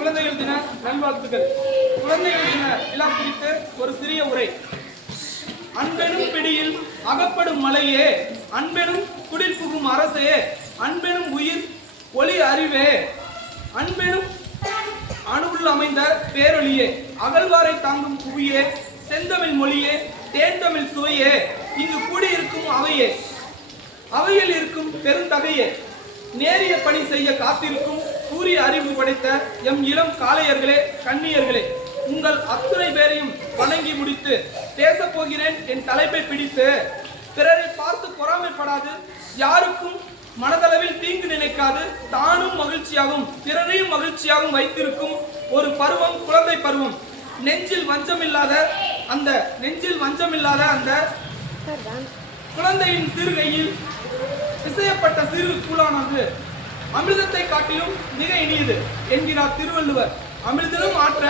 குழந்தைகள் தின நல்வாழ்த்துக்கள். குழந்தைகள் தின விழா குறித்து ஒரு சிறிய உரை. அன்பெனும் பிடியில் அகப்படும் மலையே அன்பெனும் குடில் புகும் அரசே அன்பெனும் உயிர் ஒளி அறிவே. அன்பெனும் அணுவுள் அமைந்த பேரொழியே அகழ்வாரை தாங்கும் புவியே செந்தமிழ் மொழியே தேன்தமிழ் சுவையே இங்கு கூடியிருக்கும் அவையே. அவையில் இருக்கும் பெருந்தகையே நேரிய பணி செய்ய காத்திருக்கும் கூறிய அறிவு படைத்த எம் இளம் காளையர்களே கண்ணியர்களே உங்கள் அத்துணை பேரையும் வணங்கி முடித்து பேசப் போகிறேன் என் தலைப்பை பிடித்து. பிறரை பார்த்து பொறாமைப்படாது யாருக்கும் மனதளவில் தீங்கு நினைக்காது தானும் மகிழ்ச்சியாகவும் பிறரையும் மகிழ்ச்சியாகவும் வைத்திருக்கும் ஒரு பருவம் குழந்தை பருவம். நெஞ்சில் வஞ்சமில்லாத அந்த நெஞ்சில் வஞ்சமில்லாத அந்த குழந்தையின் சிறுகையில் பிசையப்பட்ட சிறு கூழானது அமிர்தத்தை காட்டிலும் மிக இனியது என்கிறார் திருவள்ளுவர். அமிர்தமும் ஆற்ற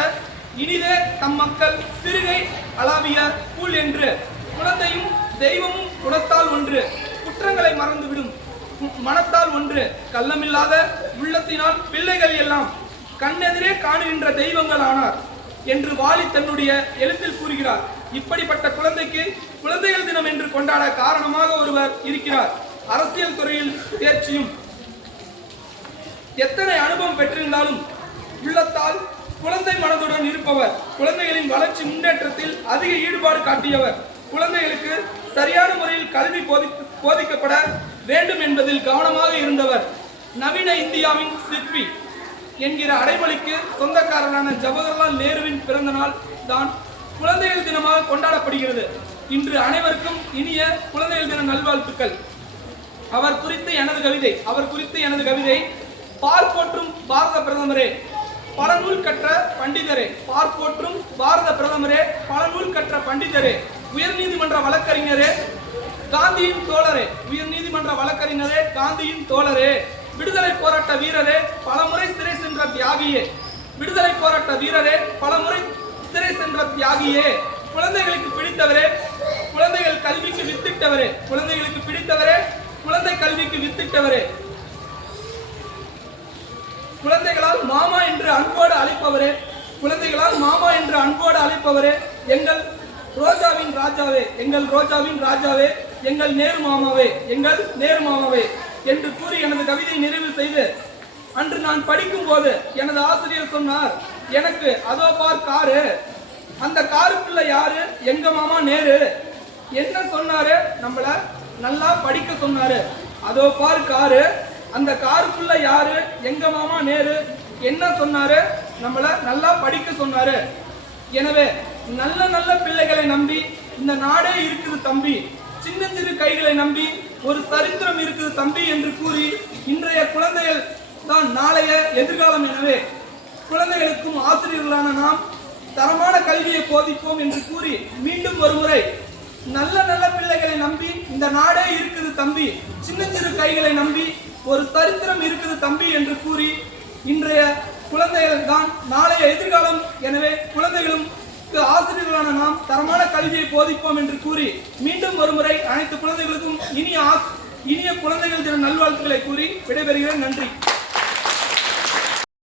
இனிதே தம் மக்கள் சிறுகை அளாவிய கூழ் என்று. குழந்தையும் தெய்வமும் குணத்தால் ஒன்று குற்றங்களை மறந்துவிடும் மனத்தால் ஒன்று. கள்ளமில்லாத உள்ளத்தினால் பிள்ளைகள் எல்லாம் கண்ணெதிரே காணுகின்ற தெய்வங்கள் ஆனார் என்று வாலி தன்னுடைய எழுத்தில் கூறுகிறார். இப்படிப்பட்ட குழந்தைக்கு குழந்தைகள் தினம் என்று கொண்டாட காரணமாக ஒருவர் இருக்கிறார். அரசியல் துறையில் தேர்ச்சியும் எத்தனை அனுபவம் பெற்றிருந்தாலும் உள்ளத்தால் குழந்தை மனதுடன் இருப்பவர் குழந்தைகளின் வளர்ச்சி முன்னேற்றத்தில் அதிக ஈடுபாடு காட்டியவர். குழந்தைகளுக்கு சரியான முறையில் கல்வி போதி- போதிக்கப்பட வேண்டும் என்பதில் கவனமாக இருந்தவர் நவீன இந்தியாவின் சிற்பி என்கிற அடைமொழிக்கு சொந்தக்காரரான ஜவஹர்லால் நேருவின் பிறந்த நாள் தான் குழந்தைகள் தினமாக கொண்டாடப்படுகிறது. இன்று அனைவருக்கும் இனிய குழந்தைகள் தின நல்வாழ்த்துக்கள். அவர் குறித்து எனது கவிதை அவர் குறித்து எனது கவிதை பார் போற்றும் பாரத பிரதமரே. பல நூல் கற்ற பண்டிதரே. பார் போற்றும் பாரத பிரதமரே. பல நூல் கற்ற பண்டிதரே. உயர்நீதிமன்ற வழக்கறிஞரே. காந்தியின் தோழரே. உயர்நீதிமன்ற வழக்கறிஞரே காந்தியின் தோழரே. விடுதலை போராட்ட வீரரே பலமுறை சிறை சென்ற தியாகியே. விடுதலை போராட்ட வீரரே பலமுறை சிறை சென்ற தியாகியே. குழந்தைகளுக்கு பிடித்தவரே குழந்தைகள் கல்விக்கு வித்திட்டவரே. குழந்தைகளுக்கு பிடித்தவரே குழந்தை கல்விக்கு வித்திட்டவரே. குழந்தைகளால் மாமா என்று அன்போடு அழைப்பவரே குழந்தைகளால் மாமா என்று அன்போடு அழைப்பவரே எங்கள் ரோஜாவின் ராஜாவே எங்கள் ரோஜாவின் ராஜாவே எங்கள் நேரு மாமாவே எங்கள் நேரு மாமாவே என்று கூறி எனது கவிதையை நிறைவு செய்து அன்று நான் படிக்கும் போது எனது ஆசிரியர் சொன்னார் எனக்கு அதோ பார் காரு. அந்த காருக்குள்ள யாரு? எங்க மாமா நேரு? என்ன சொன்னாரு? நம்மள நல்லா படிக்க சொன்னாரு. அதோ பார் காரு. அந்த காருக்குள்ள யாரு? எங்க மாமா நேரு? என்ன சொன்னாரு? நம்மள நல்லா படிக்க சொன்னாரு. எனவே நல்ல நல்ல பிள்ளைகளை நம்பி இந்த நாடே இருக்குது தம்பி. சின்னஞ்சிறு கைகளை நம்பி ஒரு சரித்திரம் இருக்குது தம்பி என்று கூறி இன்றைய குழந்தைகள் தான் நாளைய எதிர்காலம் எனவே. குழந்தைகளுக்கும் ஆசிரியர்களான நாம் தரமான கல்வியை போதிப்போம் என்று கூறி மீண்டும் ஒருமுறை நல்ல நல்ல பிள்ளைகளை நம்பி இந்த நாடே இருக்குது தம்பி. சின்னஞ்சிறு கைகளை நம்பி ஒரு சரித்திரம் இருக்குது தம்பி என்று கூறி இன்றைய குழந்தைகள் தான் நாளைய எதிர்காலம். எனவே குழந்தைகளும் ஆசிரியர்களான நாம் தரமான கல்வியை போதிப்போம் என்று கூறி மீண்டும் ஒருமுறை அனைத்து குழந்தைகளுக்கும் இனிய இனிய குழந்தைகள் தின நல்வாழ்த்துக்களை கூறி விடைபெறுகிறேன். நன்றி.